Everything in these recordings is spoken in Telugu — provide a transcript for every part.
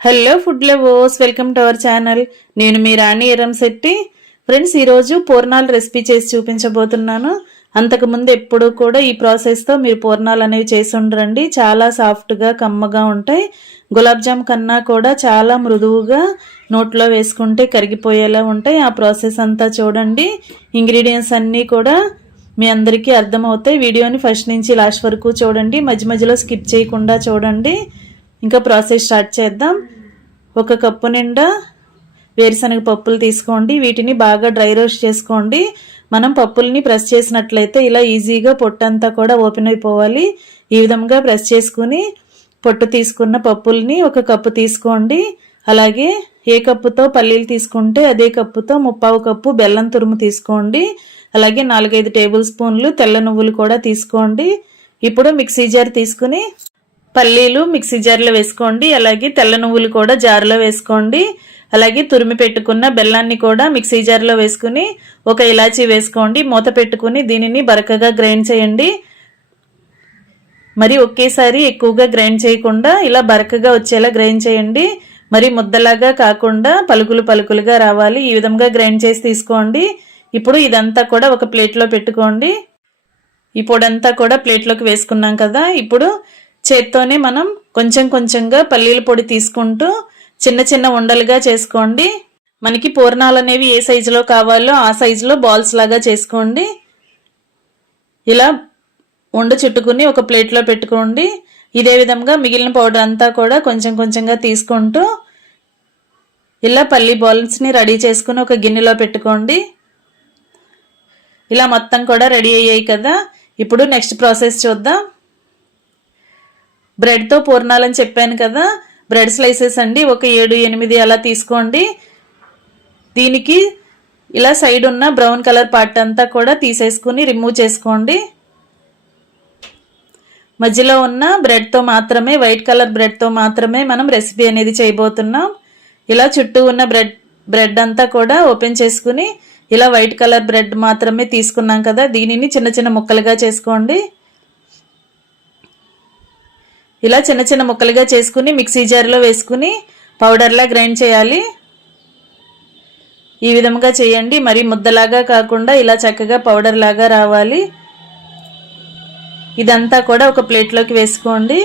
Hello food lovers, welcome to our channel. నేను మీ రాణి ఎరంశెట్టి. ఫ్రెండ్స్, ఈరోజు పూర్ణాలు రెసిపీ చేసి చూపించబోతున్నాను. అంతకుముందు ఎప్పుడూ కూడా ఈ ప్రాసెస్తో మీరు పూర్ణాలు అనేవి చేసి ఉండరండి. చాలా సాఫ్ట్గా కమ్మగా ఉంటాయి. గులాబ్ జామ్ కన్నా కూడా చాలా మృదువుగా నోట్లో వేసుకుంటే కరిగిపోయేలా ఉంటాయి. ఆ ప్రాసెస్ అంతా చూడండి. ఇంగ్రీడియంట్స్ అన్నీ కూడా మీ అందరికీ అర్థమవుతాయి. వీడియోని ఫస్ట్ నుంచి లాస్ట్ వరకు చూడండి. మధ్య మధ్యలో స్కిప్ చేయకుండా చూడండి. ఇంకా ప్రాసెస్ స్టార్ట్ చేద్దాం. 1 కప్పు నిండా వేరుశనగ పప్పులు తీసుకోండి. వీటిని బాగా డ్రై రోస్ట్ చేసుకోండి. మనం పప్పుల్ని ప్రెస్ చేసినట్లయితే ఇలా ఈజీగా పొట్టంతా కూడా ఓపెన్ అయిపోవాలి. ఈ విధంగా ప్రెస్ చేసుకుని పొట్టు తీసుకున్న పప్పుల్ని 1 కప్పు తీసుకోండి. అలాగే ఏ కప్పుతో పల్లీలు తీసుకుంటే అదే కప్పుతో 1/2 కప్పు బెల్లం తురుము తీసుకోండి. అలాగే 4-5 టేబుల్ స్పూన్లు తెల్ల నువ్వులు కూడా తీసుకోండి. ఇప్పుడు మిక్సీ జార్ తీసుకుని పల్లీలు మిక్సీ జార్లో వేసుకోండి. అలాగే తెల్ల నువ్వులు కూడా జార్లో వేసుకోండి. అలాగే తురిమి పెట్టుకున్న బెల్లాన్ని కూడా మిక్సీ జార్లో వేసుకుని 1 ఇలాచీ వేసుకోండి. మూత పెట్టుకుని దీనిని బరకగా గ్రైండ్ చేయండి. మరి ఒకేసారి ఎక్కువగా గ్రైండ్ చేయకుండా ఇలా బరకగా వచ్చేలా గ్రైండ్ చేయండి. మరి ముద్దలాగా కాకుండా పలుకులు పలుకులుగా రావాలి. ఈ విధంగా గ్రైండ్ చేసి తీసుకోండి. ఇప్పుడు ఇదంతా కూడా ఒక ప్లేట్లో పెట్టుకోండి. ఈ పొడంతా కూడా ప్లేట్లోకి వేసుకున్నాం కదా. ఇప్పుడు చేత్తోనే మనం కొంచెం కొంచెంగా పల్లీల పొడి తీసుకుంటూ చిన్న చిన్న ఉండలుగా చేసుకోండి. మనకి పూర్ణాలు అనేవి ఏ సైజులో కావాలో ఆ సైజులో బాల్స్ లాగా చేసుకోండి. ఇలా ఉండ చుట్టుకుని ఒక ప్లేట్లో పెట్టుకోండి. ఇదే విధంగా మిగిలిన పౌడర్ అంతా కూడా కొంచెం కొంచెంగా తీసుకుంటూ ఇలా పల్లీ బాల్స్ని రెడీ చేసుకుని ఒక గిన్నెలో పెట్టుకోండి. ఇలా మొత్తం కూడా రెడీ అయ్యాయి కదా. ఇప్పుడు నెక్స్ట్ ప్రాసెస్ చూద్దాం. బ్రెడ్తో పూర్ణాలని చెప్పాను కదా. బ్రెడ్ స్లైసెస్ అండి, ఒక 7-8 అలా తీసుకోండి. దీనికి ఇలా సైడ్ ఉన్న బ్రౌన్ కలర్ పార్ట్ అంతా కూడా తీసేసుకుని రిమూవ్ చేసుకోండి. మధ్యలో ఉన్న బ్రెడ్తో మాత్రమే, వైట్ కలర్ బ్రెడ్తో మాత్రమే మనం రెసిపీ అనేది చేయబోతున్నాం. ఇలా చుట్టూ ఉన్న బ్రెడ్ అంతా కూడా ఓపెన్ చేసుకుని ఇలా వైట్ కలర్ బ్రెడ్ మాత్రమే తీసుకున్నాం కదా. దీనిని చిన్న చిన్న ముక్కలుగా చేసుకోండి. ఇలా చిన్న చిన్న ముక్కలుగా చేసుకుని మిక్సీ జార్లో వేసుకుని పౌడర్లా గ్రైండ్ చేయాలి. ఈ విధంగా చేయండి. మరి ముద్దలాగా కాకుండా ఇలా చక్కగా పౌడర్ లాగా రావాలి. ఇదంతా కూడా ఒక ప్లేట్లోకి వేసుకోండి.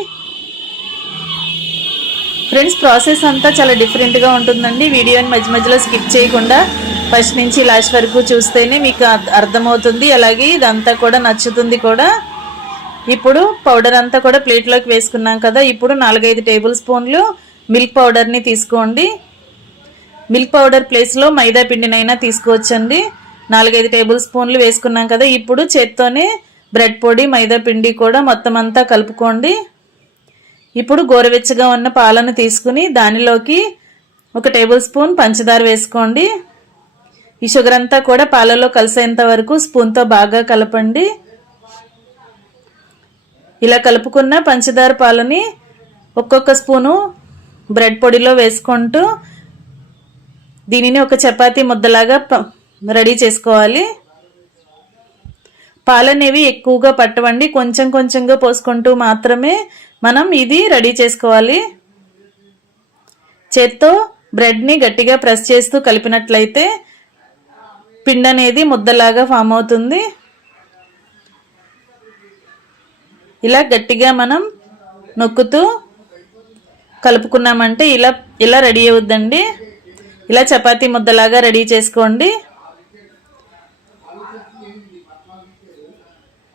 ఫ్రెండ్స్, ప్రాసెస్ అంతా చాలా డిఫరెంట్గా ఉంటుందండి. వీడియోని మధ్య మధ్యలో స్కిప్ చేయకుండా ఫస్ట్ నుంచి లాస్ట్ వరకు చూస్తేనే మీకు అర్థమవుతుంది. అలాగే ఇదంతా కూడా నచ్చుతుంది కూడా. ఇప్పుడు పౌడర్ అంతా కూడా ప్లేట్లోకి వేసుకున్నాం కదా. ఇప్పుడు 4-5 టేబుల్ స్పూన్లు మిల్క్ పౌడర్ని తీసుకోండి. మిల్క్ పౌడర్ ప్లేస్లో మైదా పిండినైనా తీసుకోవచ్చండి. 4-5 టేబుల్ స్పూన్లు వేసుకున్నాం కదా. ఇప్పుడు చేత్తోనే బ్రెడ్ పొడి, మైదా పిండి కూడా మొత్తం అంతా కలుపుకోండి. ఇప్పుడు గోరువెచ్చగా ఉన్న పాలను తీసుకుని దానిలోకి 1 టేబుల్ స్పూన్ పంచదార వేసుకోండి. ఈ షుగర్ అంతా కూడా పాలలో కలిసేంత వరకు స్పూన్తో బాగా కలపండి. ఇలా కలుపుకున్న పంచదార పాలని ఒక్కొక్క స్పూను బ్రెడ్ పొడిలో వేసుకుంటూ దీనిని ఒక చపాతీ ముద్దలాగా రెడీ చేసుకోవాలి. పాలనేవి ఎక్కువగా పట్టవండి. కొంచెం కొంచెంగా పోసుకుంటూ మాత్రమే మనం ఇది రెడీ చేసుకోవాలి. చేత్తో బ్రెడ్ని గట్టిగా ప్రెస్ చేస్తూ కలిపినట్లయితే పిండి అనేది ముద్దలాగా ఫామ్ అవుతుంది. ఇలా గట్టిగా మనం నొక్కుతూ కలుపుకున్నామంటే ఇలా రెడీ అవుద్దండి. ఇలా చపాతీ ముద్దలాగా రెడీ చేసుకోండి.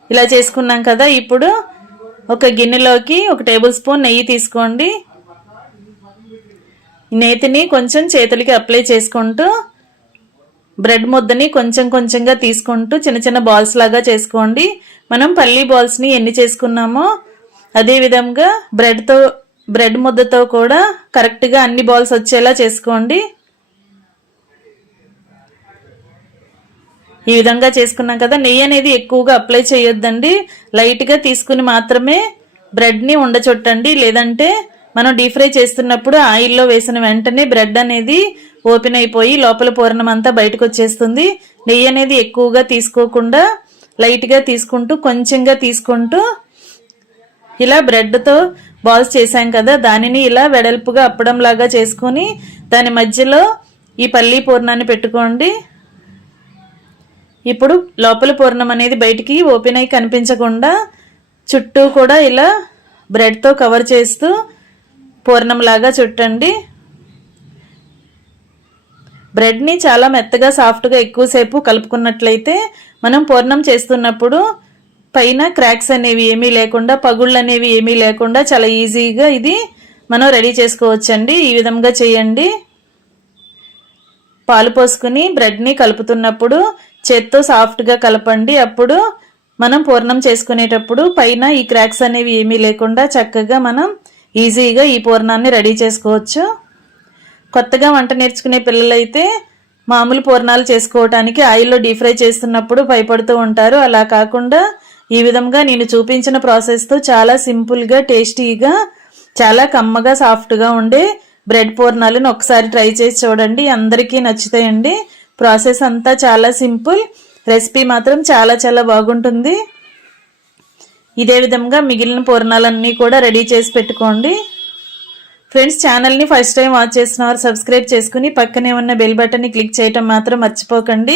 ఇలా చేసుకున్నాం కదా. ఇప్పుడు ఒక గిన్నెలోకి 1 టేబుల్ స్పూన్ నెయ్యి తీసుకోండి. నేతిని కొంచెం చేతులకి అప్లై చేసుకుంటూ బ్రెడ్ ముద్దని కొంచెం కొంచెంగా తీసుకుంటూ చిన్న చిన్న బాల్స్ లాగా చేసుకోండి. మనం పల్లీ బాల్స్ని ఎన్ని చేసుకున్నామో అదే విధంగా బ్రెడ్ ముద్దతో కూడా కరెక్ట్గా అన్ని బాల్స్ వచ్చేలా చేసుకోండి. ఈ విధంగా చేసుకున్నాం కదా. నెయ్యి అనేది ఎక్కువగా అప్లై చేయొద్దండి. లైట్గా తీసుకుని మాత్రమే బ్రెడ్ని ఉండచొట్టండి. లేదంటే మనం డీప్ ఫ్రై చేస్తున్నప్పుడు ఆయిల్లో వేసిన వెంటనే బ్రెడ్ అనేది ఓపెన్ అయిపోయి లోపల పూర్ణం అంతా బయటకు వచ్చేస్తుంది. నెయ్యి అనేది ఎక్కువగా తీసుకోకుండా లైట్గా తీసుకుంటూ కొంచెంగా తీసుకుంటూ ఇలా బ్రెడ్తో బాల్స్ చేసాం కదా, దానిని ఇలా వెడల్పుగా అప్పడంలాగా చేసుకొని దాని మధ్యలో ఈ పల్లీ పూర్ణాన్ని పెట్టుకోండి. ఇప్పుడు లోపల పూర్ణం అనేది బయటికి ఓపెన్ అయి కనిపించకుండా చుట్టూ కూడా ఇలా బ్రెడ్తో కవర్ చేస్తూ పూర్ణంలాగా చుట్టండి. బ్రెడ్ని చాలా మెత్తగా సాఫ్ట్గా ఎక్కువసేపు కలుపుకున్నట్లయితే మనం పూర్ణం చేస్తున్నప్పుడు పైన క్రాక్స్ అనేవి ఏమీ లేకుండా, పగుళ్ళు అనేవి ఏమీ లేకుండా చాలా ఈజీగా ఇది మనం రెడీ చేసుకోవచ్చండి. ఈ విధంగా చేయండి. పాలు పోసుకుని బ్రెడ్ని కలుపుతున్నప్పుడు చేత్తో సాఫ్ట్గా కలపండి. అప్పుడు మనం పూర్ణం చేసుకునేటప్పుడు పైన ఈ క్రాక్స్ అనేవి ఏమీ లేకుండా చక్కగా మనం ఈజీగా ఈ పూర్ణాన్ని రెడీ చేసుకోవచ్చు. కొత్తగా వంట నేర్చుకునే పిల్లలైతే మామూలు పూర్ణాలు చేసుకోవటానికి ఆయిల్లో డీప్ ఫ్రై చేస్తున్నప్పుడు భయపడుతూ ఉంటారు. అలా కాకుండా ఈ విధంగా నేను చూపించిన ప్రాసెస్తో చాలా సింపుల్గా, టేస్టీగా, చాలా కమ్మగా, సాఫ్ట్గా ఉండే బ్రెడ్ పూర్ణాలను ఒకసారి ట్రై చేసి చూడండి. అందరికీ నచ్చుతాయండి. ప్రాసెస్ అంతా చాలా సింపుల్, రెసిపీ మాత్రం చాలా చాలా బాగుంటుంది. ఇదే విధంగా మిగిలిన పూర్ణాలన్నీ కూడా రెడీ చేసి పెట్టుకోండి. ఫ్రెండ్స్, ఛానల్ని ఫస్ట్ టైం వాచ్ చేసిన వారు సబ్స్క్రైబ్ చేసుకుని పక్కనే ఉన్న బెల్ బటన్ని క్లిక్ చేయటం మాత్రం మర్చిపోకండి.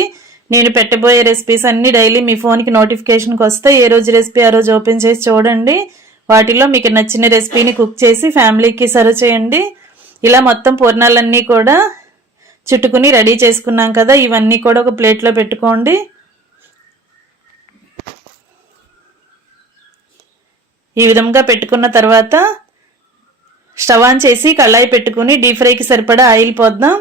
నేను పెట్టబోయే రెసిపీస్ అన్నీ డైలీ మీ ఫోన్కి నోటిఫికేషన్కి వస్తాయి. ఏ రోజు రెసిపీ ఆ రోజు ఓపెన్ చేసి చూడండి. వాటిలో మీకు నచ్చిన రెసిపీని కుక్ చేసి ఫ్యామిలీకి సర్వ్ చేయండి. ఇలా మొత్తం పూర్ణాలన్నీ కూడా చుట్టుకుని రెడీ చేసుకున్నాం కదా, ఇవన్నీ కూడా ఒక ప్లేట్లో పెట్టుకోండి. ఈ విధంగా పెట్టుకున్న తర్వాత స్టవ్ ఆన్ చేసి కళాయి పెట్టుకుని డీప్ ఫ్రైకి సరిపడా ఆయిల్ పోద్దాం.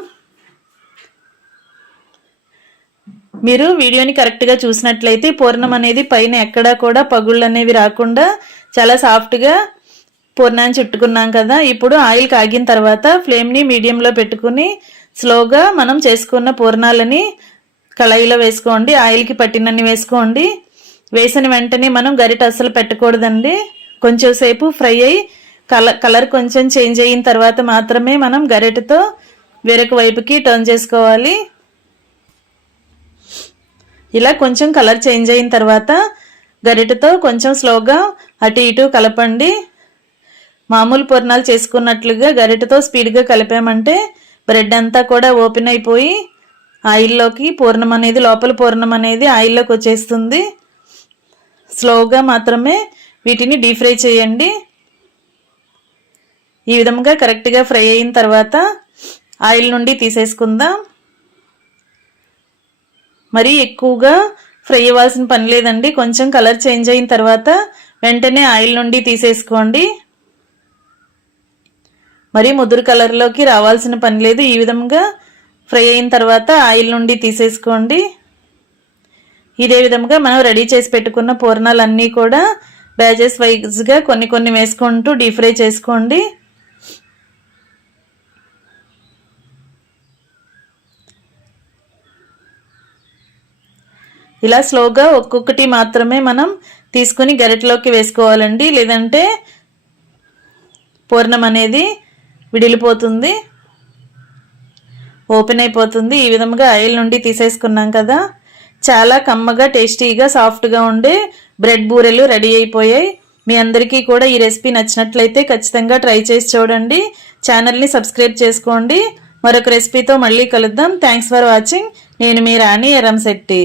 మీరు వీడియోని కరెక్ట్గా చూసినట్లయితే పూర్ణం అనేది పైన ఎక్కడా కూడా పగుళ్ళు అనేవి రాకుండా చాలా సాఫ్ట్గా పూర్ణాన్ని చుట్టుకున్నాం కదా. ఇప్పుడు ఆయిల్ కాగిన తర్వాత ఫ్లేమ్ని మీడియంలో పెట్టుకుని స్లోగా మనం చేసుకున్న పూర్ణాలని కళాయిలో వేసుకోండి. ఆయిల్కి పట్టినన్ని వేసుకోండి. వేసిన వెంటనే మనం గరిట అస్సలు పెట్టకూడదండి. కొంచెం సేపు ఫ్రై అయ్యి కలర్ కొంచెం చేంజ్ అయిన తర్వాత మాత్రమే మనం గరిటతో వేరొక వైపుకి టర్న్ చేసుకోవాలి. ఇలా కొంచెం కలర్ చేంజ్ అయిన తర్వాత గరిటతో కొంచెం స్లోగా అటు ఇటు కలపండి. మామూలు పూర్ణాలు చేసుకున్నట్లుగా గరిటతో స్పీడ్గా కలిపామంటే బ్రెడ్ అంతా కూడా ఓపెన్ అయిపోయి ఆయిల్లోకి పూర్ణం అనేది, లోపల పూర్ణం అనేది ఆయిల్లోకి వచ్చేస్తుంది. స్లోగా మాత్రమే వీటిని డీప్ ఫ్రై చేయండి. ఈ విధంగా కరెక్ట్గా ఫ్రై అయిన తర్వాత ఆయిల్ నుండి తీసేసుకుందాం. మరీ ఎక్కువగా ఫ్రై అవ్వాల్సిన పని లేదండి. కొంచెం కలర్ చేంజ్ అయిన తర్వాత వెంటనే ఆయిల్ నుండి తీసేసుకోండి. మరీ ముదురు కలర్లోకి రావాల్సిన పని లేదు. ఈ విధంగా ఫ్రై అయిన తర్వాత ఆయిల్ నుండి తీసేసుకోండి. ఇదే విధంగా మనం రెడీ చేసి పెట్టుకున్న పూర్ణాలన్నీ కూడా బ్యాచెస్ వైజ్గా కొన్ని కొన్ని వేసుకుంటూ డీప్ ఫ్రై చేసుకోండి. ఇలా స్లోగా ఒక్కొక్కటి మాత్రమే మనం తీసుకుని గరిటలోకి వేసుకోవాలండి. లేదంటే పూర్ణం అనేది విడిలిపోతుంది, ఓపెన్ అయిపోతుంది. ఈ విధంగా ఆయిల్ నుండి తీసేసుకున్నాం కదా. చాలా కమ్మగా, టేస్టీగా, సాఫ్ట్గా ఉండే బ్రెడ్ బూరెలు రెడీ అయిపోయాయి. మీ అందరికీ కూడా ఈ రెసిపీ నచ్చినట్లయితే ఖచ్చితంగా ట్రై చేసి చూడండి. ఛానల్ని సబ్స్క్రైబ్ చేసుకోండి. మరొక రెసిపీతో మళ్ళీ కలుద్దాం. Thanks for watching. నేను మీ రాణి ఎర్రంశెట్టి.